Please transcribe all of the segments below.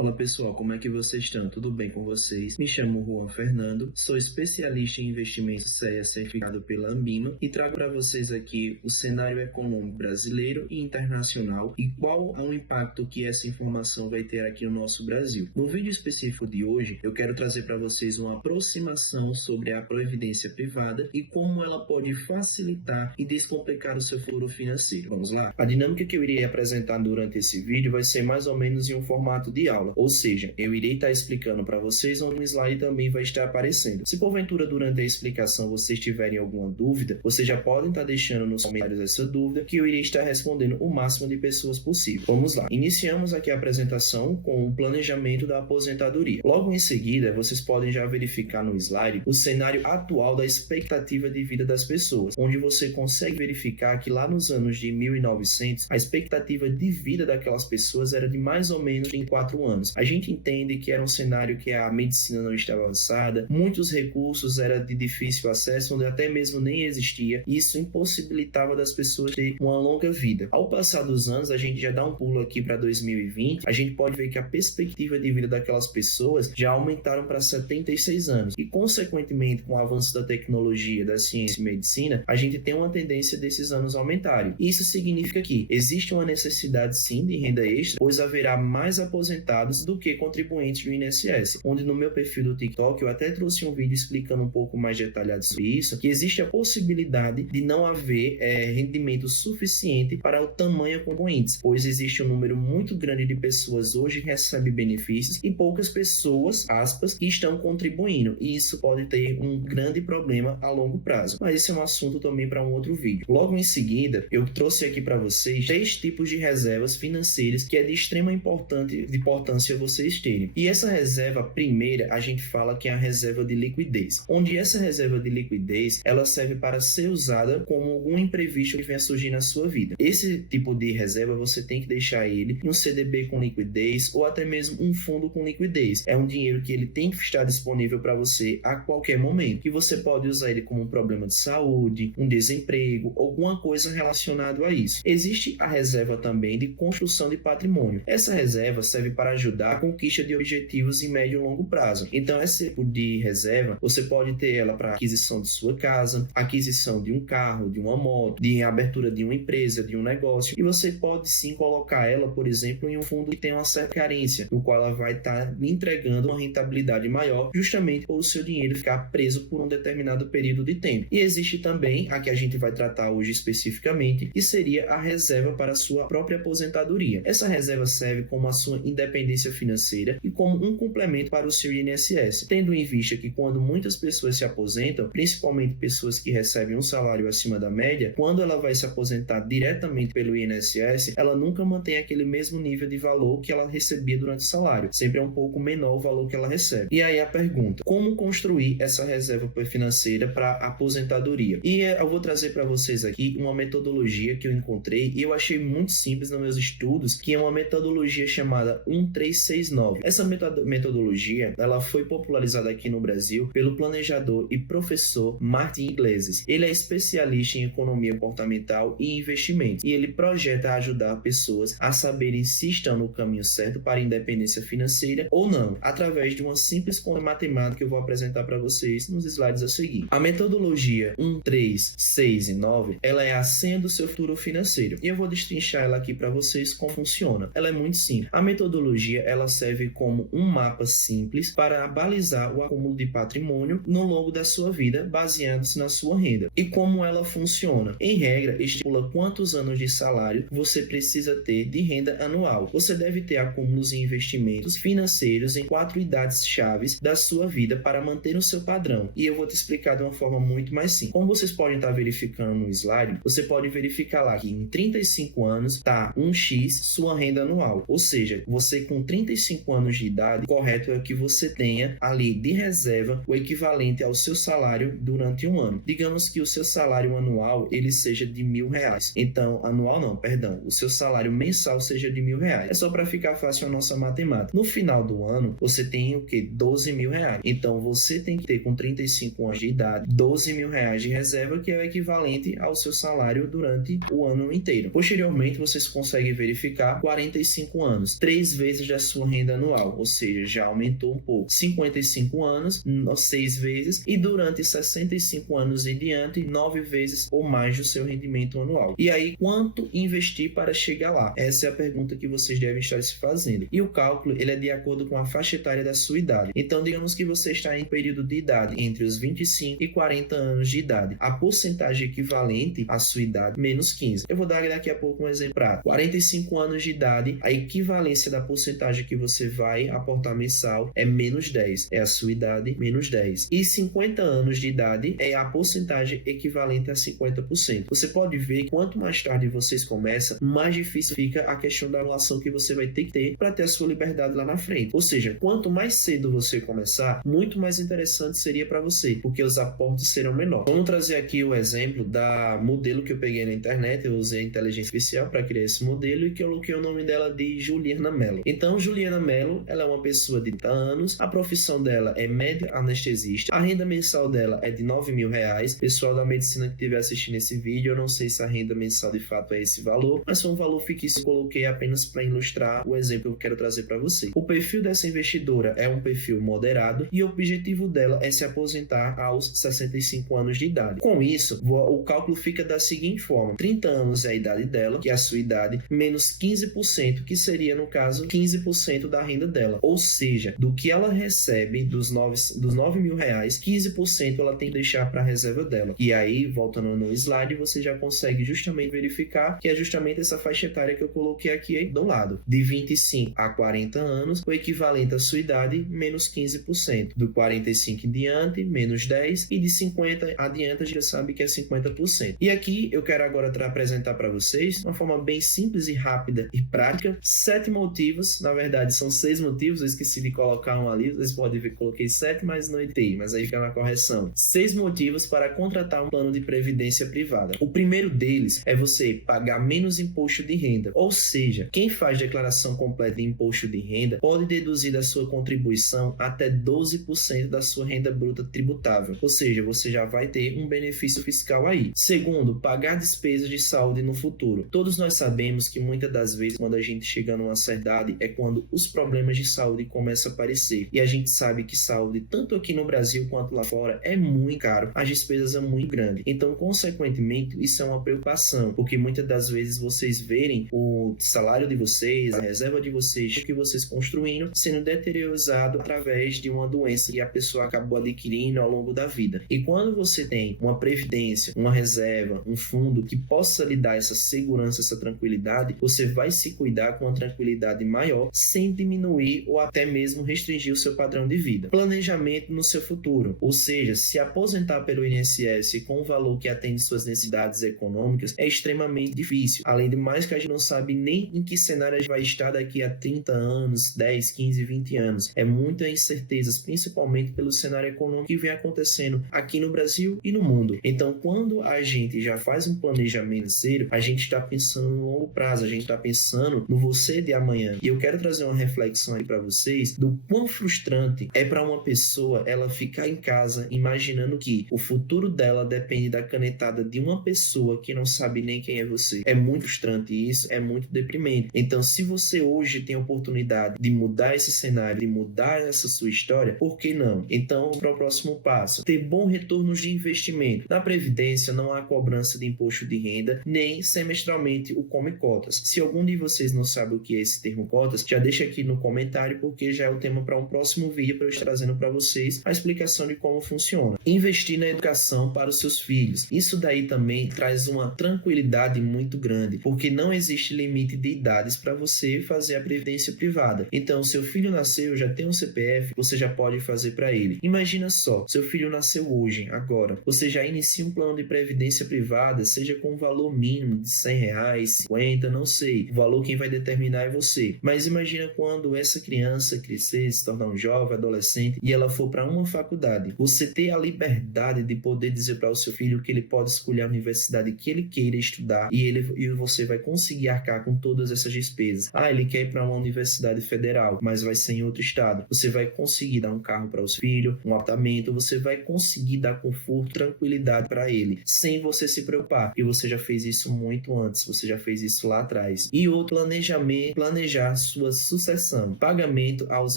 Fala pessoal, como é que vocês estão? Tudo bem com vocês? Me chamo Juan Fernando, sou especialista em investimentos CEA certificado pela Ambima e trago para vocês aqui o cenário econômico brasileiro e internacional e qual é o impacto que essa informação vai ter aqui no nosso Brasil. No vídeo específico de hoje, eu quero trazer para vocês uma aproximação sobre a previdência privada e como ela pode facilitar e descomplicar o seu futuro financeiro. Vamos lá? A dinâmica que eu irei apresentar durante esse vídeo vai ser mais ou menos em um formato de aula, ou seja, eu irei estar explicando para vocês onde um slide também vai estar aparecendo. Se porventura durante a explicação vocês tiverem alguma dúvida, vocês já podem estar deixando nos comentários essa dúvida que eu irei estar respondendo o máximo de pessoas possível. Vamos lá. Iniciamos aqui a apresentação com o planejamento da aposentadoria. Logo em seguida, vocês podem já verificar no slide o cenário atual da expectativa de vida das pessoas, onde você consegue verificar que lá nos anos de 1900, a expectativa de vida daquelas pessoas era de mais ou menos 4 anos. A gente entende que era um cenário que a medicina não estava avançada, muitos recursos eram de difícil acesso, onde até mesmo nem existia, e isso impossibilitava das pessoas ter uma longa vida. Ao passar dos anos, a gente já dá um pulo aqui para 2020, a gente pode ver que a perspectiva de vida daquelas pessoas já aumentaram para 76 anos, e consequentemente com o avanço da tecnologia, da ciência e medicina, a gente tem uma tendência desses anos aumentarem. Isso significa que existe uma necessidade sim de renda extra, pois haverá mais aposentados do que contribuintes do INSS, onde no meu perfil do TikTok eu até trouxe um vídeo explicando um pouco mais detalhado sobre isso, que existe a possibilidade de não haver rendimento suficiente para o tamanho contribuintes, pois existe um número muito grande de pessoas hoje que recebem benefícios e poucas pessoas, aspas, que estão contribuindo, e isso pode ter um grande problema a longo prazo, mas esse é um assunto também para um outro vídeo. Logo em seguida, eu trouxe aqui para vocês 3 tipos de reservas financeiras que é de extrema importância vocês terem. E essa reserva primeira, a gente fala que é a reserva de liquidez, onde essa reserva de liquidez, ela serve para ser usada como algum imprevisto que venha surgir na sua vida. Esse tipo de reserva, você tem que deixar ele em um CDB com liquidez ou até mesmo um fundo com liquidez. É um dinheiro que ele tem que estar disponível para você a qualquer momento, que você pode usar ele como um problema de saúde, um desemprego, alguma coisa relacionada a isso. Existe a reserva também de construção de patrimônio. Essa reserva serve para ajudar a conquista de objetivos em médio e longo prazo. Então, esse tipo de reserva, você pode ter ela para aquisição de sua casa, aquisição de um carro, de uma moto, de abertura de uma empresa, de um negócio, e você pode sim colocar ela, por exemplo, em um fundo que tem uma certa carência, no qual ela vai estar entregando uma rentabilidade maior, justamente por o seu dinheiro ficar preso por um determinado período de tempo. E existe também, a que a gente vai tratar hoje especificamente, que seria a reserva para a sua própria aposentadoria. Essa reserva serve como a sua independência financeira e como um complemento para o seu INSS, tendo em vista que quando muitas pessoas se aposentam, principalmente pessoas que recebem um salário acima da média, quando ela vai se aposentar diretamente pelo INSS, ela nunca mantém aquele mesmo nível de valor que ela recebia durante o salário, sempre é um pouco menor o valor que ela recebe. E aí a pergunta, como construir essa reserva financeira para a aposentadoria? E eu vou trazer para vocês aqui uma metodologia que eu encontrei e eu achei muito simples nos meus estudos, que é uma metodologia chamada 1369. Essa metodologia, ela foi popularizada aqui no Brasil pelo planejador e professor Martin Iglesias. Ele é especialista em economia comportamental e investimento, e ele projeta ajudar pessoas a saberem se estão no caminho certo para a independência financeira ou não, através de uma simples conta matemática que eu vou apresentar para vocês nos slides a seguir. A metodologia 1, 3, 6 e 9, ela é a senha do seu futuro financeiro, e eu vou destrinchar ela aqui para vocês como funciona. Ela é muito simples. A metodologia, ela serve como um mapa simples para balizar o acúmulo de patrimônio no longo da sua vida, baseando-se na sua renda. E como ela funciona? Em regra, estipula quantos anos de salário você precisa ter de renda anual. Você deve ter acúmulos em investimentos financeiros em 4 idades chaves da sua vida para manter o seu padrão. E eu vou te explicar de uma forma muito mais simples. Como vocês podem estar verificando no slide, você pode verificar lá que em 35 anos está 1x sua renda anual. Ou seja, você com 35 anos de idade, correto é que você tenha ali de reserva o equivalente ao seu salário durante um ano. Digamos que o seu salário anual ele seja de R$1.000. Então, anual não, perdão, o seu salário mensal seja de R$1.000. É só para ficar fácil a nossa matemática. No final do ano, você tem o que? R$12.000. Então, você tem que ter com 35 anos de idade R$12.000 de reserva, que é o equivalente ao seu salário durante o ano inteiro. Posteriormente, vocês conseguem verificar 45 anos, 3 vezes da sua renda anual, ou seja, já aumentou um pouco. 55 anos, 6 vezes, e durante 65 anos em diante, 9 vezes ou mais do seu rendimento anual. E aí, quanto investir para chegar lá? Essa é a pergunta que vocês devem estar se fazendo. E o cálculo, ele é de acordo com a faixa etária da sua idade. Então, digamos que você está em período de idade entre os 25 e 40 anos de idade. A porcentagem equivalente à sua idade, menos 15. Eu vou dar daqui a pouco um exemplo prático. 45 anos de idade, a equivalência da porcentagem que você vai aportar mensal é menos 10. É a sua idade, menos 10. E 50 anos de idade é a porcentagem equivalente a 50%. Você pode ver que quanto mais tarde vocês começam, mais difícil fica a questão da relação que você vai ter que ter para ter a sua liberdade lá na frente. Ou seja, quanto mais cedo você começar, muito mais interessante seria para você, porque os aportes serão menores. Vamos trazer aqui o exemplo da modelo que eu peguei na internet. Eu usei a inteligência artificial para criar esse modelo e que eu coloquei o nome dela de Juliana Mello. Então, Juliana Mello, ela é uma pessoa de 30 anos, a profissão dela é médica anestesista, a renda mensal dela é de R$ 9.000. Pessoal da medicina que estiver assistindo esse vídeo, eu não sei se a renda mensal de fato é esse valor, mas foi um valor fictício que eu coloquei apenas para ilustrar o exemplo que eu quero trazer para você. O perfil dessa investidora é um perfil moderado e o objetivo dela é se aposentar aos 65 anos de idade. Com isso, o cálculo fica da seguinte forma: 30 anos é a idade dela, que é a sua idade, menos 15%, que seria, no caso, 15% da renda dela. Ou seja, do que ela recebe dos R$ 9.000, 15% ela tem que deixar para a reserva dela. E aí, voltando no slide, você já consegue justamente verificar que é justamente essa faixa etária que eu coloquei aqui do lado. De 25 a 40 anos, o equivalente à sua idade, menos 15%. Do 45 em diante, menos 10%. E de 50 adiante, a gente já sabe que é 50%. E aqui eu quero agora apresentar para vocês, de uma forma bem simples e rápida e prática, 7 motivos. Na verdade, são 6 motivos. Eu esqueci de colocar um ali. Vocês podem ver que coloquei 7, mas não editei. Mas aí fica na correção. 6 motivos para contratar um plano de previdência privada. O primeiro deles é você pagar menos imposto de renda. Ou seja, quem faz declaração completa de imposto de renda pode deduzir da sua contribuição até 12% da sua renda bruta tributável. Ou seja, você já vai ter um benefício fiscal aí. Segundo, pagar despesas de saúde no futuro. Todos nós sabemos que muitas das vezes, quando a gente chega numa certa idade, é quando os problemas de saúde começam a aparecer. E a gente sabe que saúde, tanto aqui no Brasil quanto lá fora, é muito caro. As despesas são muito grandes. Então, consequentemente, isso é uma preocupação, porque muitas das vezes vocês verem o salário de vocês, a reserva de vocês, o que vocês construindo, sendo deteriorado através de uma doença que a pessoa acabou adquirindo ao longo da vida. E quando você tem uma previdência, uma reserva, um fundo que possa lhe dar essa segurança, essa tranquilidade, você vai se cuidar com uma tranquilidade maior, sem diminuir ou até mesmo restringir o seu padrão de vida. Planejamento no seu futuro, ou seja, se aposentar pelo INSS com um valor que atende suas necessidades econômicas é extremamente difícil. Além de mais que a gente não sabe nem em que cenário a gente vai estar daqui a 30 anos, 10, 15, 20 anos. É muita incertezas, principalmente pelo cenário econômico que vem acontecendo aqui no Brasil e no mundo. Então, quando a gente já faz um planejamento financeiro, a gente está pensando no longo prazo, a gente está pensando no você de amanhã. E eu quero trazer uma reflexão aí para vocês do quão frustrante é para uma pessoa ela ficar em casa imaginando que o futuro dela depende da canetada de uma pessoa que não sabe nem quem é você. É muito frustrante isso, é muito deprimente. Então, se você hoje tem a oportunidade de mudar esse cenário, de mudar essa sua história, por que não? Então, para o próximo passo, ter bons retornos de investimento. Na Previdência não há cobrança de imposto de renda, nem semestralmente o Come Cotas. Se algum de vocês não sabe o que é esse termo cotas, já deixa aqui no comentário, porque já é o tema para um próximo vídeo para eu estar trazendo para vocês a explicação de como funciona. Investir na educação para os seus filhos. Isso daí também traz uma tranquilidade muito grande, porque não existe limite de idades para você fazer a previdência privada. Então, seu filho nasceu, já tem um CPF, você já pode fazer para ele. Imagina só, seu filho nasceu hoje, agora, você já inicia um plano de previdência privada, seja com um valor mínimo de R$ 100, 50, não sei. O valor quem vai determinar é você. Mas imagina quando essa criança crescer, se tornar um jovem, adolescente, e ela for para uma faculdade. Você ter a liberdade de poder dizer para o seu filho que ele pode escolher a universidade que ele queira estudar e você vai conseguir arcar com todas essas despesas. Ele quer ir para uma universidade federal, mas vai ser em outro estado. Você vai conseguir dar um carro para os filhos, um apartamento, você vai conseguir dar conforto, tranquilidade para ele, sem você se preocupar. E você já fez isso muito antes, você já fez isso lá atrás. E outro planejamento, planejar sua sua sucessão. Pagamento aos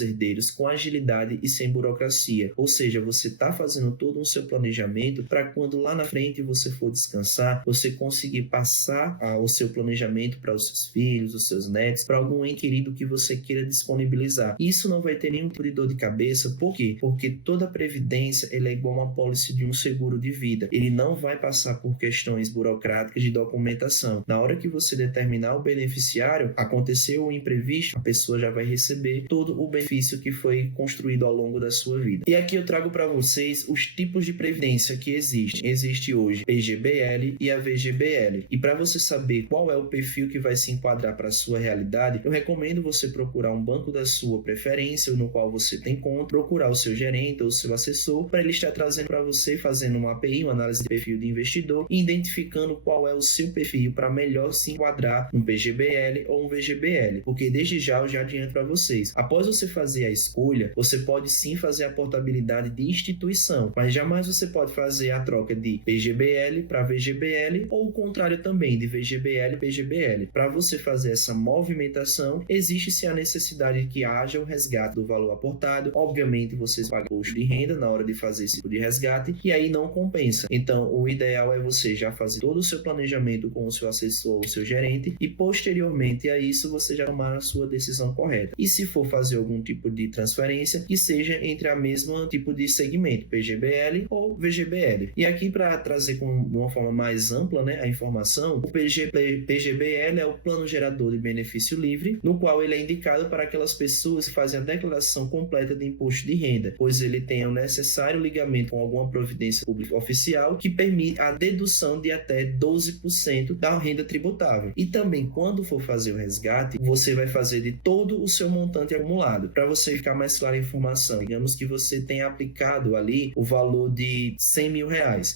herdeiros com agilidade e sem burocracia. Ou seja, você está fazendo todo o seu planejamento para quando lá na frente você for descansar, você conseguir passar o seu planejamento para os seus filhos, os seus netos, para algum ente querido que você queira disponibilizar. Isso não vai ter nenhum tipo de dor de cabeça. Por quê? Porque toda previdência é igual a uma apólice de um seguro de vida. Ele não vai passar por questões burocráticas de documentação. Na hora que você determinar o beneficiário, aconteceu o imprevisto, a pessoa já vai receber todo o benefício que foi construído ao longo da sua vida. E aqui eu trago para vocês os tipos de previdência que existem. Existe hoje PGBL e a VGBL. E para você saber qual é o perfil que vai se enquadrar para a sua realidade, eu recomendo você procurar um banco da sua preferência, no qual você tem conta, procurar o seu gerente ou o seu assessor, para ele estar trazendo para você, fazendo uma API, uma análise de perfil de investidor, e identificando qual é o seu perfil para melhor se enquadrar um PGBL ou um VGBL. Porque desde já eu já adianto para vocês, após você fazer a escolha, você pode sim fazer a portabilidade de instituição, mas jamais você pode fazer a troca de PGBL para VGBL ou o contrário também, de VGBL para PGBL. Para você fazer essa movimentação, existe-se a necessidade de que haja o resgate do valor aportado. Obviamente, vocês pagam imposto de renda na hora de fazer esse tipo de resgate e aí não compensa. Então, o ideal é você já fazer todo o seu planejamento com o seu assessor ou o seu gerente e posteriormente a isso você já tomar a sua decisão correta. E se for fazer algum tipo de transferência, que seja entre a mesma tipo de segmento, PGBL ou VGBL. E aqui, para trazer de uma forma mais ampla, né, a informação, o PGBL é o Plano Gerador de Benefício Livre, no qual ele é indicado para aquelas pessoas que fazem a declaração completa de imposto de renda, pois ele tem o necessário ligamento com alguma providência pública oficial que permite a dedução de até 12% da renda tributável. E também, quando for fazer o resgate, você vai fazer de todo o seu montante acumulado. Para você ficar mais clara a informação, digamos que você tenha aplicado ali o valor de R$100 mil.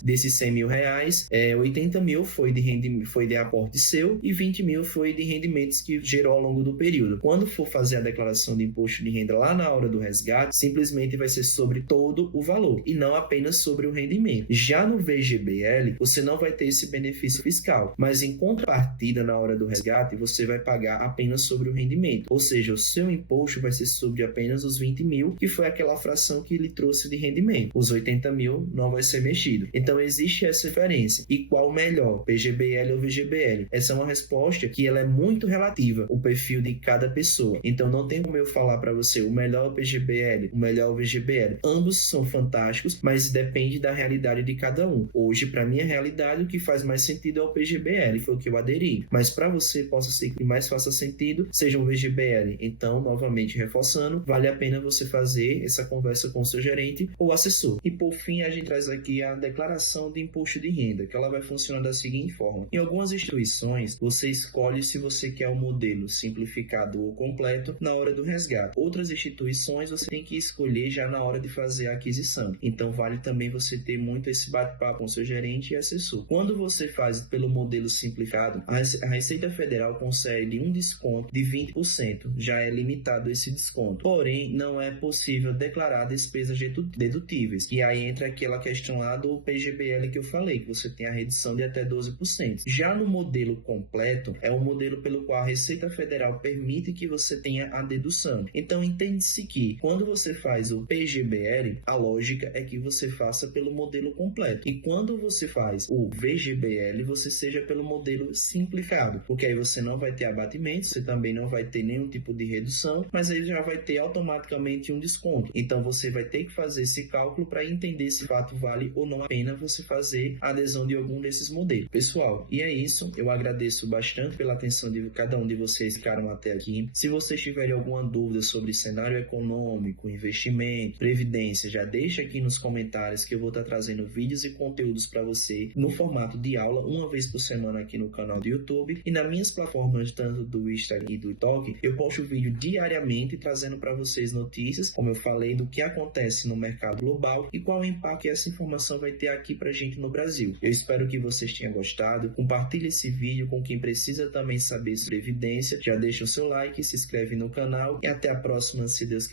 Desses R$100 mil, 80 mil foi de aporte seu e 20 mil foi de rendimentos que gerou ao longo do período. Quando for fazer a declaração de imposto de renda lá na hora do resgate, simplesmente vai ser sobre todo o valor e não apenas sobre o rendimento. Já no VGBL, você não vai ter esse benefício fiscal, mas em contrapartida, na hora do resgate, você vai pagar apenas sobre o rendimento, ou seja, o seu imposto vai ser sobre apenas os 20 mil, que foi aquela fração que ele trouxe de rendimento. Os 80 mil não vai ser mexido. Então, existe essa diferença. E qual melhor, PGBL ou VGBL? Essa é uma resposta que ela é muito relativa, o perfil de cada pessoa. Então, não tem como eu falar para você o melhor é o PGBL, o melhor é o VGBL. Ambos são fantásticos, mas depende da realidade de cada um. Hoje, para minha realidade, o que faz mais sentido é o PGBL, foi o que eu aderi. Mas para você, possa ser que mais faça sentido, seja um VGBL. Então, novamente reforçando, vale a pena você fazer essa conversa com o seu gerente ou assessor. E por fim, a gente traz aqui a declaração de imposto de renda, que ela vai funcionar da seguinte forma. Em algumas instituições, você escolhe se você quer o modelo simplificado ou completo na hora do resgate. Outras instituições, você tem que escolher já na hora de fazer a aquisição. Então, vale também você ter muito esse bate-papo com o seu gerente e assessor. Quando você faz pelo modelo simplificado, a Receita Federal concede um desconto de 20%. Já é limitado esse desconto. Porém, não é possível declarar despesas dedutíveis. E aí entra aquela questão lá do PGBL que eu falei, que você tem a redução de até 12%. Já no modelo completo, é um modelo pelo qual a Receita Federal permite que você tenha a dedução. Então, entende-se que quando você faz o PGBL, a lógica é que você faça pelo modelo completo. E quando você faz o VGBL, você seja pelo modelo simplificado, porque aí você não vai ter abatimento, você também não vai ter nenhum tipo de redução, mas aí já vai ter automaticamente um desconto. Então, você vai ter que fazer esse cálculo para entender se de fato vale ou não a pena você fazer a adesão de algum desses modelos. Pessoal, e é isso. Eu agradeço bastante pela atenção de cada um de vocês que ficaram até aqui. Se vocês tiverem alguma dúvida sobre cenário econômico, investimento, previdência, já deixa aqui nos comentários que eu vou estar trazendo vídeos e conteúdos para você no formato de aula, uma vez por semana aqui no canal do YouTube e nas minhas plataformas, tanto do Instagram e do TikTok, eu posto vídeo diariamente trazendo para vocês notícias, como eu falei, do que acontece no mercado global e qual o impacto que essa informação vai ter aqui pra gente no Brasil. Eu espero que vocês tenham gostado. Compartilhe esse vídeo com quem precisa também saber sobre evidência. Já deixa o seu like, se inscreve no canal e até a próxima, se Deus quiser.